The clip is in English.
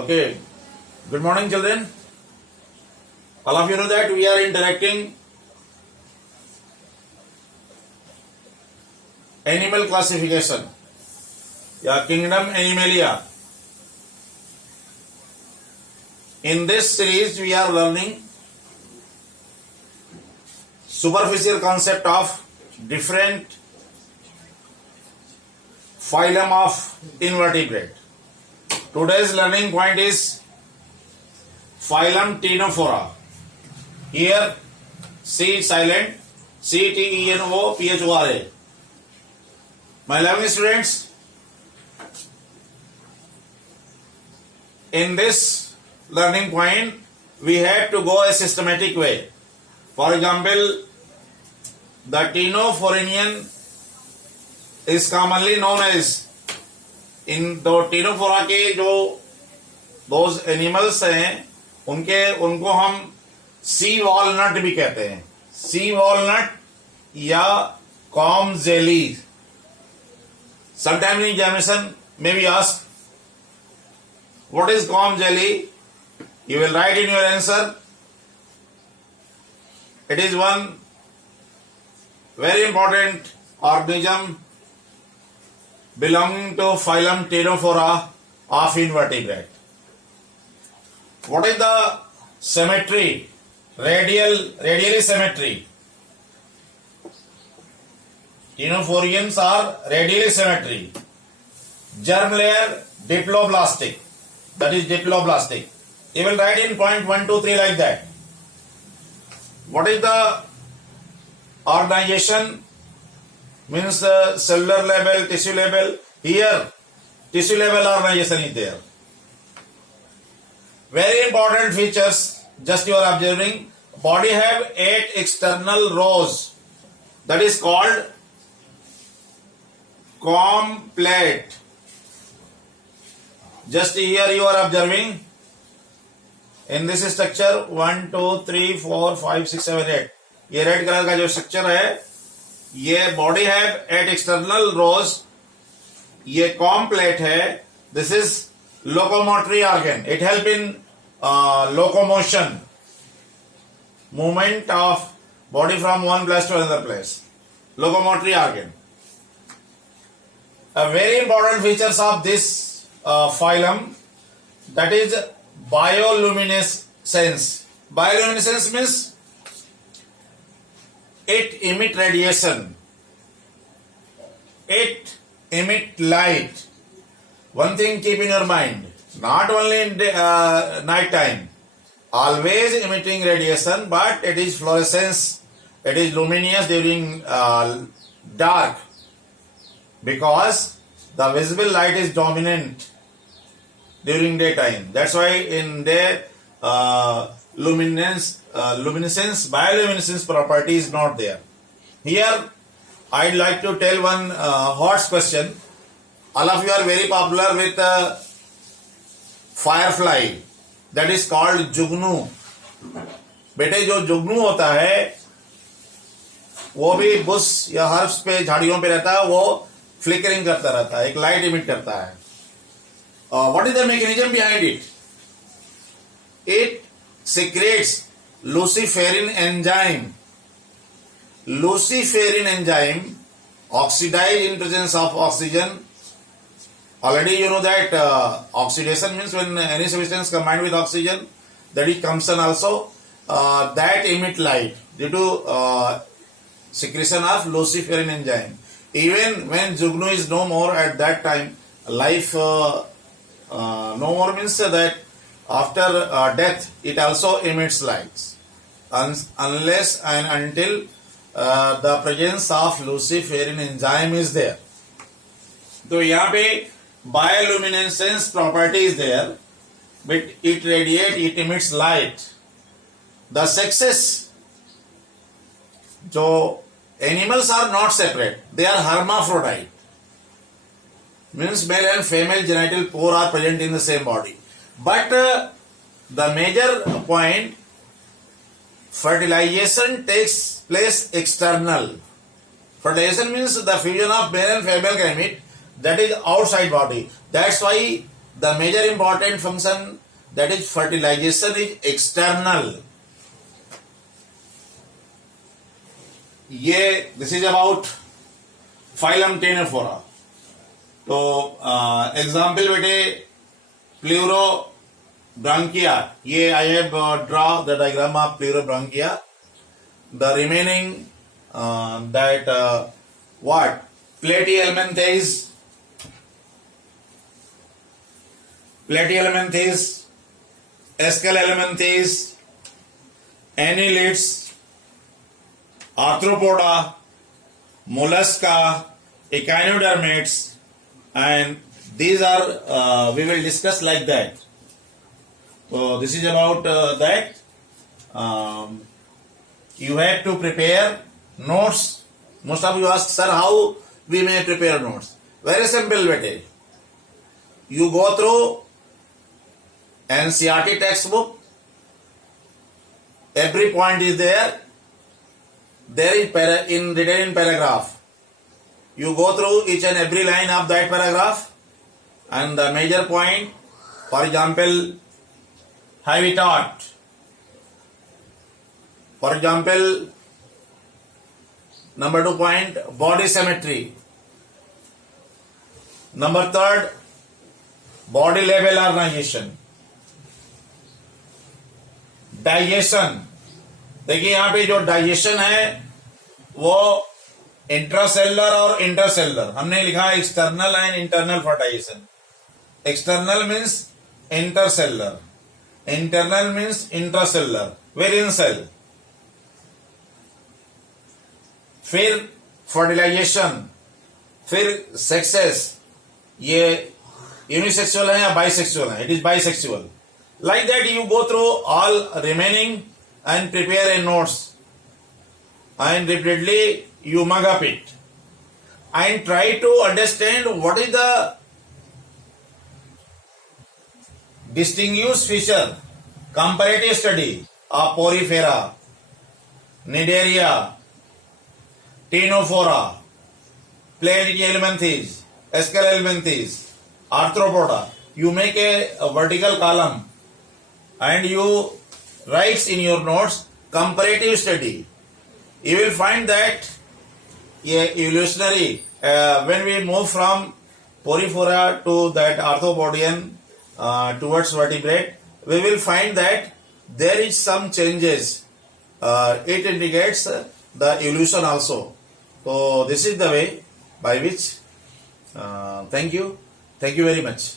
Okay. Good morning, children. All of you know that we are interacting animal classification. Yeah, Kingdom Animalia. In this series, we are learning superficial concept of different phylum of invertebrate. Today's learning point is phylum Ctenophora. Here, C silent, Ctenophora. My lovely students, in this learning point, we have to go a systematic way. For example, the Ctenophorinian is commonly known as, इन दो Ctenophora के जो those animals हैं उनको हम सी walnut भी कहते हैं. सी walnut या com jelly. Sometime in examination may be ask what is com jelly. You will write in your answer it is one very important organism belonging to phylum Ctenophora of invertebrate. What is the symmetry? Radially symmetry. Ctenophorians are radially symmetry. Germ layer diploblastic. That is diploblastic. You will write in point 1, 2, 3 like that. What is the organization? Means cellular level, tissue level. Here, tissue level organization is there. Very important features, just you are observing. Body have 8 external rows. That is called complete. Just here you are observing. In this structure, 1, 2, 3, 4, 5, 6, 7, 8. ये red colour का जो structure है, ये body है 8 external रोज. ये complete है. This is locomotory organ. It help in locomotion, movement of body from one place to another place. Locomotory organ. Very important features of this phylum, that is bioluminescence. Bioluminescence means it emit radiation. It emit light. One thing keep in your mind, not only in night time, always emitting radiation, but it is fluorescence. It is luminous during dark, because the visible light is dominant during daytime. That's why in day luminescence, bioluminescence property is not there. Here, I'd like to tell one hot question. All of you are very popular with firefly. That is called जुगनू. बेटे जो जुगनू होता है वो भी Bush या herbs पे, झाड़ियों पे रहता है. वो फ्लिकरिंग करता रहता है, एक लाइट इमिट करता है. What is the mechanism behind it? It secretes luciferin enzyme. Luciferin enzyme oxidize in presence of oxygen. Already you know that oxidation means when any substance combined with oxygen, that is combustion also. That emit light due to secretion of luciferin enzyme. Even when Jugnu is no more at that time, life no more means that after death it also emits lights, unless and until the presence of luciferin enzyme is there. तो यहाँ पे bioluminescence property is there, but it radiate, it emits light. The sexes, जो animals are not separate, they are hermaphrodite. Means male and female genital pore are present in the same body. But the major point, fertilization takes place external. Fertilization means the fusion of male and female gamete, that is outside body. That's why the major important function, that is fertilization, is external. This is about phylum Ctenophora. तो example बेटे pleurobrachia, ये I have draw the diagram of pleurobrachia. The remaining that what platyhelminthes, Eschalhelminthes, annelids, arthropoda, mollusca, echinodermates, and these are we will discuss like that. So this is about that. You have to prepare notes. Most of you ask, sir, how we may prepare notes? Very simple, bete. You go through NCERT textbook. Every point is there. There is written in paragraph. You go through each and every line of that paragraph, and the major point, for example, habitat. For example, number 2 point, body symmetry. Number 3, body level organization. Digestion. देखिए यहाँ पे जो digestion है वो intracellular और intercellular हमने लिखा है external and internal for digestion. External means intercellular, internal means intracellular, with in cell. फिर फर्टिलाइजेशन, फिर सेक्सेस, ये यूनिसेक्सुअल है या बाइसेक्सुअल है? It is bisexual. Like that you go through all remaining and prepare a notes, and repeatedly you mug up it and try to understand what is the distinguished feature, comparative study of Porifera, Cnidaria, Ctenophora, Platyhelminthes, Eschalhelminthes, Arthropoda. You make a vertical column and you write in your notes comparative study. You will find that evolutionary, when we move from Porifera to that arthropodian towards vertebrate, we will find that there is some changes. It indicates the evolution also. So this is the way by which, thank you very much.